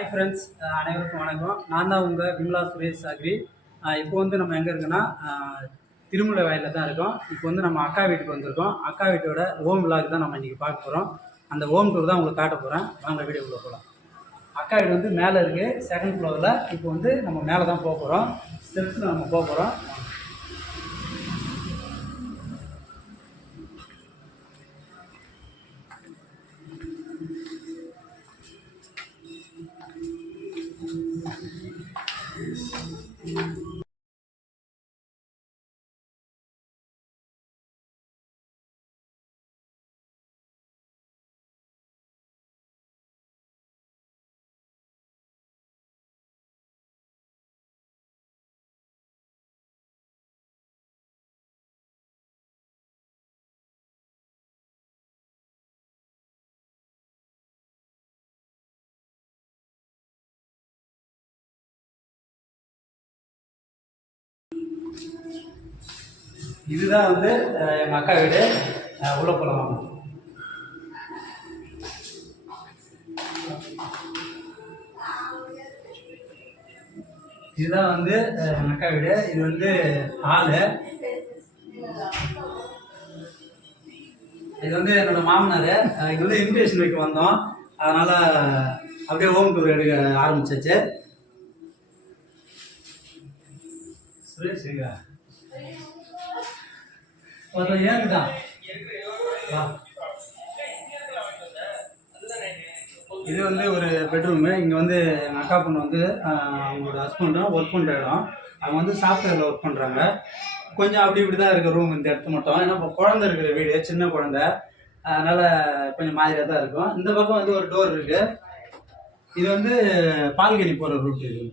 Hi friends, அனைவருக்கும் வணக்கம். நான் தான் உங்கள் விமலா சுரேஷ் அக்ரி. இப்போ வந்து நம்ம எங்கே இருக்குன்னா திருமலை வயலில் தான் இருக்கோம். இப்போ வந்து நம்ம அக்கா வீட்டுக்கு வந்திருக்கோம். அக்கா வீட்டோட ஹோம் விளாக் தான் நம்ம இன்றைக்கி பார்க்க போகிறோம். அந்த ஹோம் டூர் தான் உங்களுக்கு காட்ட போகிறேன். வாங்க வீடியோக்குள்ளே போகலாம். அக்கா வீடு வந்து மேலே இருக்குது, செகண்ட் ஃப்ளோரில். இப்போ வந்து நம்ம மேலே தான் போக போகிறோம். ஸ்டெப்ஸில் நம்ம போக போகிறோம். இதுதான் வந்து எங்கள் அக்கா வீடு. உள்ள போகலாம். இதுதான் வந்து எங்கள் அக்கா வீடு. இது வந்து ஹாலு. இது வந்து என்னோட மாமனார். இது வந்து இன்விடேஷன் வைக்க வந்தோம், அதனால அப்படியே ஹோம் டூர் எடுக்க ஆரம்பிச்சாச்சு. சுரேஷ் ஏங்குதான். இது வந்து ஒரு பெட்ரூமு. இங்கே வந்து எங்கள் அக்கா பொண்ணு வந்து அவங்களோட ஹஸ்பண்டும் ஒர்க் பண்ணுற இடம். அவங்க வந்து சாஃப்ட்வேரில் ஒர்க் பண்ணுறாங்க. கொஞ்சம் அப்படி இப்படி தான் இருக்குது ரூம் இந்த இடத்து மட்டும். ஏன்னா இப்போ குழந்தை இருக்கிற வீடு, சின்ன குழந்தை, அதனால் கொஞ்சம் மாதிரியாக தான் இருக்கும். இந்த பக்கம் வந்து ஒரு டோர் இருக்குது. இது வந்து பால்கனி போகிற ரூட். இது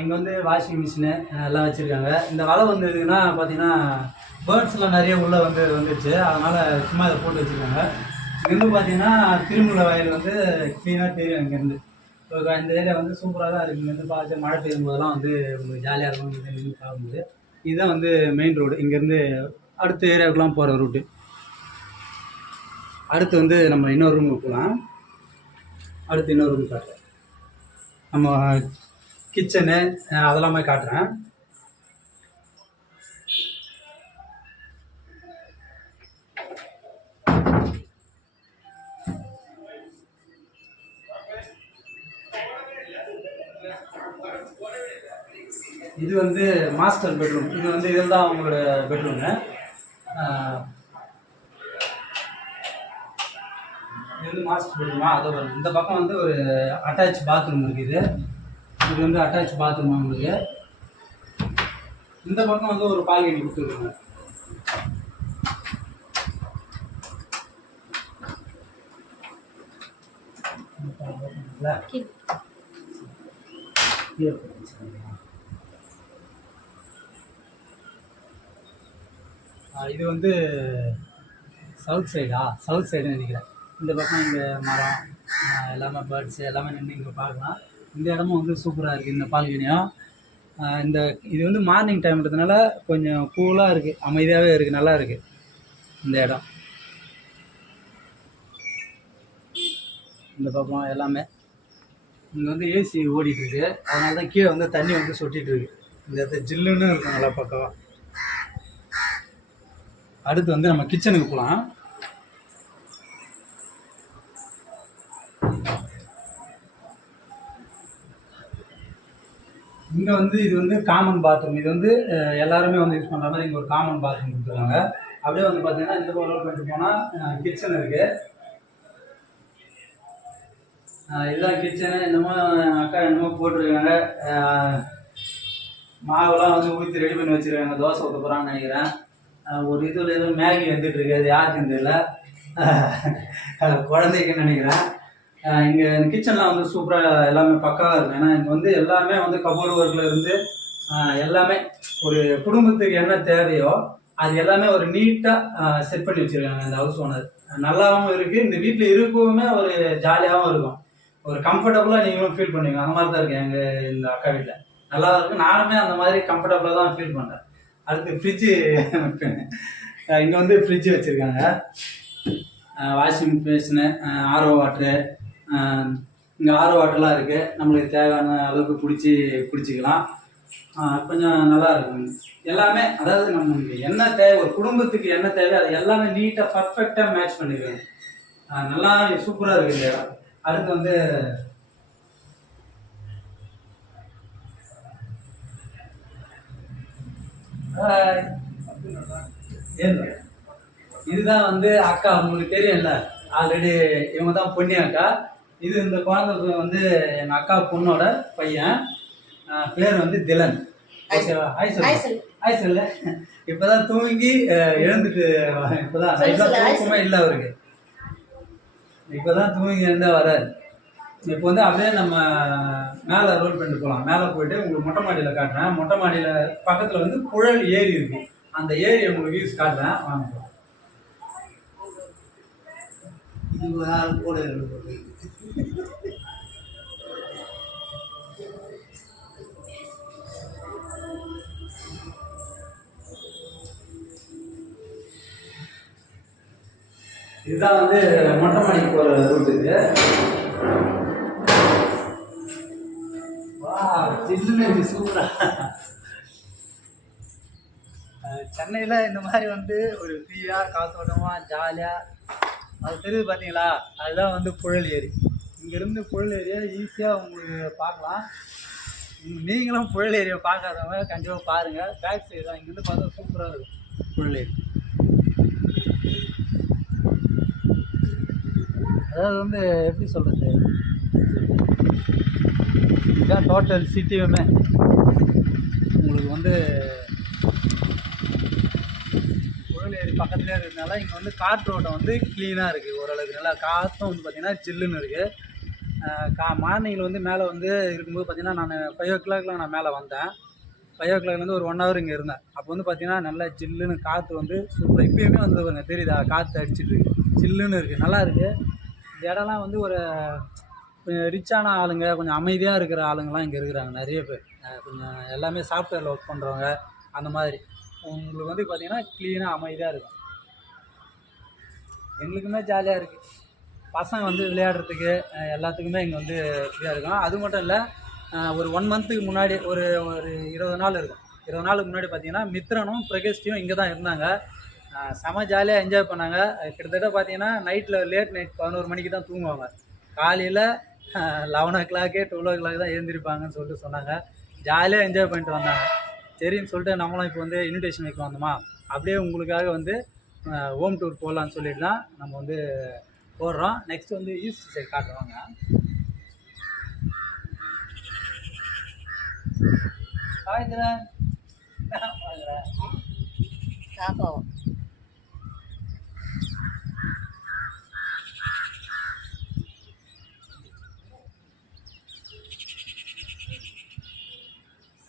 இங்கே வந்து வாஷிங் மிஷினு எல்லாம் வச்சுருக்காங்க. இந்த வலை வந்து எதுக்குன்னா பார்த்தீங்கன்னா பேர்ட்ஸ்லாம் நிறைய உள்ளே வந்துடுச்சு, அதனால் சும்மா இதை போட்டு வச்சுருக்காங்க. இங்கேருந்து பார்த்தீங்கன்னா திருமலை வயல் வந்து க்ளீனாக தெரியும். இங்கேருந்து இந்த ஏரியா வந்து சூப்பராக தான் இருக்குது. இங்கேருந்து பார்த்து மழை பெய்யும் போதெல்லாம் வந்து உங்களுக்கு ஜாலியாக இருக்கும். இங்கே நின்று பார்க்கும்போது இதுதான் வந்து மெயின் ரோடு. இங்கேருந்து அடுத்த ஏரியாவுக்குலாம் போகிற ரூட்டு. அடுத்து வந்து நம்ம இன்னொரு ரூமுக்கு போகலாம். அடுத்து இன்னொரு ரூம் காட்டுறேன். நம்ம கிச்சனு அதெல்லாமே காட்டுறேன். இது வந்து மாஸ்டர் பெட்ரூம். இது வந்து இதில் தான் அவங்களோட பெட்ரூமு. இது வந்து மாஸ்டர் பெட்ரூமா. அது இந்த பக்கம் வந்து ஒரு அட்டாச் பாத்ரூம் இருக்குது. இது வந்து அட்டாச் பாத்ரூம் உங்களுக்கு. இந்த பக்கம் வந்து ஒரு பால்கனி கொடுத்துருக்காங்க. இது வந்து சவுத் சைடுன்னு நினைக்கிறேன். இந்த பக்கம் இங்கே மரம் எல்லாமே பேர்ட்ஸ் எல்லாமே நின்று இங்கே பார்க்கலாம். இந்த இடமும் வந்து சூப்பராக இருக்குது. இந்த பால்கனியும் இது வந்து மார்னிங் டைம்ன்றதுனால கொஞ்சம் கூலாக இருக்குது, அமைதியாகவே இருக்குது, நல்லா இருக்குது இந்த இடம். இந்த பக்கம் எல்லாமே இங்கே வந்து ஏசி ஓடிட்டுருக்கு, அதனால தான் கீழே வந்து தண்ணி வந்து சொட்டிகிட்ருக்கு. இந்த இடத்துல ஜில்லுன்னு இருக்கும் நல்லா பக்கம். அடுத்து வந்து நம்ம கிச்சனுக்கு போகலாம். இங்கே வந்து இது வந்து காமன் பாத்ரூம். இது வந்து எல்லாருமே வந்து யூஸ் பண்ணுற மாதிரி இங்கே ஒரு காமன் பாத்ரூம் கொடுத்துருக்காங்க. அப்படியே வந்து பார்த்தீங்கன்னா இந்த பக்கம் கொஞ்சம் போனால் கிச்சன் இருக்குது. இதுதான் கிச்சனு. என்னமோ அக்கா என்னமோ போட்டிருக்காங்க. மாவுலாம் வந்து ஊற்றி ரெடி பண்ணி வச்சுருக்காங்க. தோசை ஊற்ற போகிறான்னு நினைக்கிறேன். ஒரு இதில் எதுவும் மேகி வந்துட்டுருக்கு, அது யாருக்குன்னு தெரியல, குழந்தைக்குன்னு நினைக்கிறேன். இங்கே கிச்சன்லாம் வந்து சூப்பராக எல்லாமே பக்காவாக இருக்கும். ஏன்னா இங்கே வந்து எல்லாமே வந்து கபோர்டு ஒர்க்கில் இருந்து எல்லாமே ஒரு குடும்பத்துக்கு என்ன தேவையோ அது எல்லாமே ஒரு நீட்டாக செட் பண்ணி வச்சுருக்காங்க இந்த ஹவுஸ் ஓனர். நல்லாவும் இருக்குது, இந்த வீட்டில் இருக்கவுமே ஒரு ஜாலியாகவும் இருக்கும், ஒரு கம்ஃபர்டபுளாக நீங்களும் ஃபீல் பண்ணுவீங்க. அந்த மாதிரி தான் இருக்குது எங்கள் இந்த அக்கா வீட்டில். நல்லா இருக்குது. நானுமே அந்த மாதிரி கம்ஃபர்டபுளாக தான் ஃபீல் பண்ணுறேன். அடுத்து ஃப்ரிட்ஜு. இங்கே வந்து ஃப்ரிட்ஜு வச்சுருக்காங்க. வாஷிங் மிஷினு, ஆர்ஓ வாட்ரு, இங்கே ஆர்ஓ வாட்டர்லாம் இருக்குது. நம்மளுக்கு தேவையான அளவுக்கு குடிச்சிக்கலாம். கொஞ்சம் நல்லா இருக்கும் எல்லாமே. அதாவது நமக்கு என்ன தேவை, ஒரு குடும்பத்துக்கு என்ன தேவை, அது எல்லாமே நீட்டாக பர்ஃபெக்டாக மேட்ச் பண்ணிடுவேன். நல்லா சூப்பராக இருக்குது இந்த இடம். அடுத்து வந்து இதுதான் வந்து அக்கா, உங்களுக்கு தெரியும்ல ஆல்ரெடி, இவங்க தான் பொண்ணு அக்கா. இது இந்த குழந்தை வந்து எங்கள் அக்கா பொண்ணோட பையன். பேர் வந்து திலன். ஓகேவா? ஹாய் சொல்லு. இப்போதான் தூங்கி எழுந்துட்டு, இப்போதான் தூக்கமே இல்லை அவருக்கு, இப்போதான் தூங்கி எழுந்தா வராது. இப்போ வந்து அப்படியே நம்ம மேலே ரோல் பண்ணிட்டு போகலாம். மேலே போயிட்டு உங்களுக்கு மொட்டை மாடியில் காட்டுறேன். மொட்டை மாடியில் பக்கத்தில் வந்து புழல் ஏரி இருக்குது. அந்த ஏரி உங்களுக்கு வியூஸ் காட்டுறேன், வாங்க. இதுதான் வந்து மொட்டை மாடிக்கு போகிற ரூட்டுக்கு. ஜில்லுன்னு சூப்பரா. சென்னையில் இந்த மாதிரி வந்து ஒரு ஃப்ரீயாக காத்தோட்டமாக ஜாலியாக அது தெரியுது பார்த்தீங்களா? அதுதான் வந்து புழல் ஏரி. இங்கேருந்து புழல் ஏரியா ஈஸியாக உங்களுக்கு பார்க்கலாம். நீங்களும் புழல் ஏரியை பார்க்காதவங்க கண்டிப்பாக பாருங்கள். பேக் சைடு தான், இங்கேருந்து பார்த்தா சூப்பராக இருக்கும் புழல் ஏரி. அதாவது வந்து எப்படி சொல்கிறது, இதுதான் டோட்டல் சிட்டியுமே. உங்களுக்கு வந்து புழல் ஏரி பக்கத்துலேயே இருக்கிறதுனால இங்கே வந்து காற்றோட்டம் வந்து க்ளீனாக இருக்குது. ஓரளவுக்கு நல்லா காற்றும் வந்து பார்த்திங்கன்னா ஜில்லுன்னு இருக்குது. மார்னிங்கில் வந்து மேலே வந்து இருக்கும்போது பார்த்திங்கன்னா நான் 5 o'clock நான் மேலே வந்தேன். 5 o'clock ஒரு 1 hour இங்கே இருந்தேன். அப்போ வந்து பார்த்திங்கன்னா நல்லா ஜில்லுன்னு காற்று வந்து சூப்பராக இப்போயுமே வந்து பாருங்க தெரியுதா, காற்று அடிச்சிட்டு இருக்கு, ஜில்லுன்னு இருக்குது, நல்லா இருக்குது. இந்த இடம்லாம் வந்து ஒரு ரிச்சான ஆளுங்க, கொஞ்சம் அமைதியாக இருக்கிற ஆளுங்கள்லாம் இங்கே இருக்கிறாங்க நிறைய பேர். கொஞ்சம் எல்லாமே சாஃப்ட்வேரில் ஒர்க் பண்ணுறவங்க அந்த மாதிரி. உங்களுக்கு வந்து பார்த்திங்கன்னா க்ளீனாக அமைதியாக இருக்கும். எங்களுக்குமே ஜாலியாக இருக்குது. பசங்க வந்து விளையாடுறதுக்கு எல்லாத்துக்குமே இங்கே வந்து ஃப்ரீயாக இருக்கும். அது மட்டும் இல்லை, ஒரு 1 monthக்கு முன்னாடி ஒரு 20 நாள் இருக்கும். 20 நாளுக்கு முன்னாடி பார்த்திங்கன்னா மித்ரனும் பிரகேஷ்டியும் இங்கே தான் இருந்தாங்க. செம ஜாலியாக என்ஜாய் பண்ணாங்க. கிட்டத்தட்ட பார்த்திங்கன்னா நைட்டில் லேட் நைட் 11 மணிக்கு தான் தூங்குவாங்க. காலையில் 11 o'clock 12 o'clock தான் எழுந்திருப்பாங்கன்னு சொல்லிட்டு சொன்னாங்க. ஜாலியாக என்ஜாய் பண்ணிட்டு வந்தாங்க. சரின்னு சொல்லிட்டு நம்மளும் இப்போ வந்து இன்விடேஷன் வைக்க வந்தோமா, அப்படியே உங்களுக்காக வந்து ஹோம் டூர் போகலான்னு சொல்லிட்டு தான் நம்ம வந்து போடுறோம். நெக்ஸ்ட் வந்து ஈஸ்ட் சைடு காட்டுறோங்க.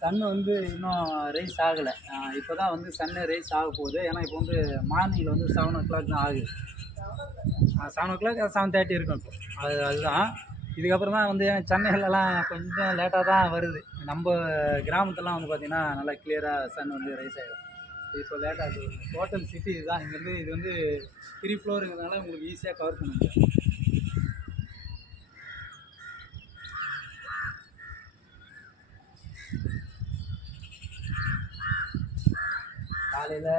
சன் வந்து இன்னும் ரைஸ் ஆகலை. இப்போ தான் வந்து சன்னு ரைஸ் ஆக போகுது. ஏன்னா இப்போ வந்து மார்னிங்கில் வந்து 7 o'clock தான் ஆகுது. 7 o'clock 7:30 இருக்கும் இப்போ. அதுதான் இதுக்கப்புறம் தான் வந்து சென்னையிலலாம் கொஞ்சம் லேட்டாக தான் வருது. நம்ம கிராமத்துலாம் வந்து பார்த்திங்கன்னா நல்லா கிளியராக சன் வந்து ரைஸ் ஆகிடும். இப்போ லேட்டாக இருக்குது. டோட்டல் சிட்டி இதுதான். இங்கேருந்து இது வந்து 3 floorங்கிறதுனால உங்களுக்கு ஈஸியாக கவர் பண்ண முடியும். காலையில்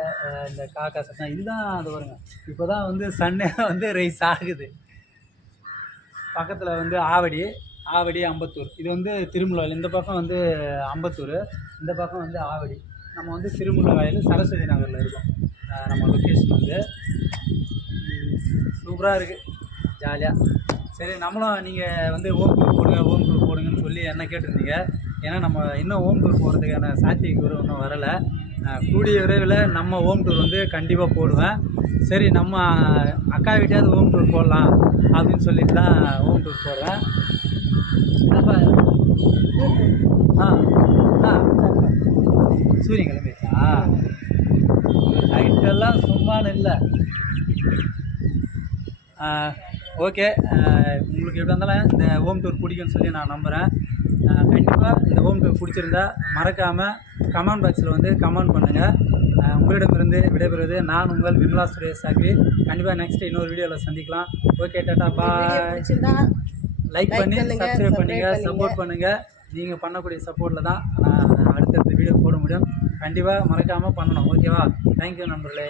இந்த காக்கா சத்தம் இதுதான். அது வருங்க, இப்போ தான் வந்து சன்னே வந்து ரைஸ் ஆகுது. பக்கத்தில் வந்து ஆவடி அம்பத்தூர். இது வந்து திருமுல்லைவாயில். இந்த பக்கம் வந்து அம்பத்தூர், இந்த பக்கம் வந்து ஆவடி. நம்ம வந்து திருமுல்லைவாயில் சரஸ்வதி நகரில் இருக்கோம். நம்ம லொக்கேஷன் வந்து சூப்பராக இருக்குது, ஜாலியாக. சரி, நம்மளும் நீங்கள் வந்து ஹோம் டூர் போடுங்கன்னு சொல்லி என்ன கேட்டிருந்தீங்க. ஏன்னா நம்ம இன்னும் ஹோம் டூர் போகிறதுக்கான சாத்தியக்கூறு இன்னும் வரலை. கூடிய விரைவில் நம்ம ஹோம் டூர் வந்து கண்டிப்பாக போடுவேன். சரி, நம்ம அக்கா வீட்டையாவது ஹோம் டூர் போடலாம் அப்படின்னு சொல்லிட்டு தான் ஹோம் டூர் போடுறேன். சூரியன் கிளம்பிச்சா? நைட்டெல்லாம் சும்மானு இல்லை. ஓகே, உங்களுக்கு எப்படி இருந்தாலும் இந்த ஹோம் டூர் பிடிக்கும்னு சொல்லி நான் நம்புகிறேன். கண்டிப்பாக இந்த ஹோம் டூர் பிடிச்சிருந்தா மறக்காமல் கமெண்ட் பாக்ஸில் வந்து கமெண்ட் பண்ணுங்கள். உங்களிடமிருந்து விடைபெறுவது நான் உங்கள் விமலா சுரேஷ் சாக்வி. கண்டிப்பாக நெக்ஸ்ட் இன்னொரு வீடியோவில் சந்திக்கலாம். ஓகே, டாட்டா, பாய். லைக் பண்ணி சப்ஸ்கிரைப் பண்ணுங்கள், சப்போர்ட் பண்ணுங்கள். நீங்கள் பண்ணக்கூடிய சப்போர்ட்டில் தான் நான் அடுத்தடுத்த வீடியோ போட முடியும். கண்டிப்பாக மறக்காமல் பண்ணணும். ஓகேவா? தேங்க்யூ நண்பர்களே.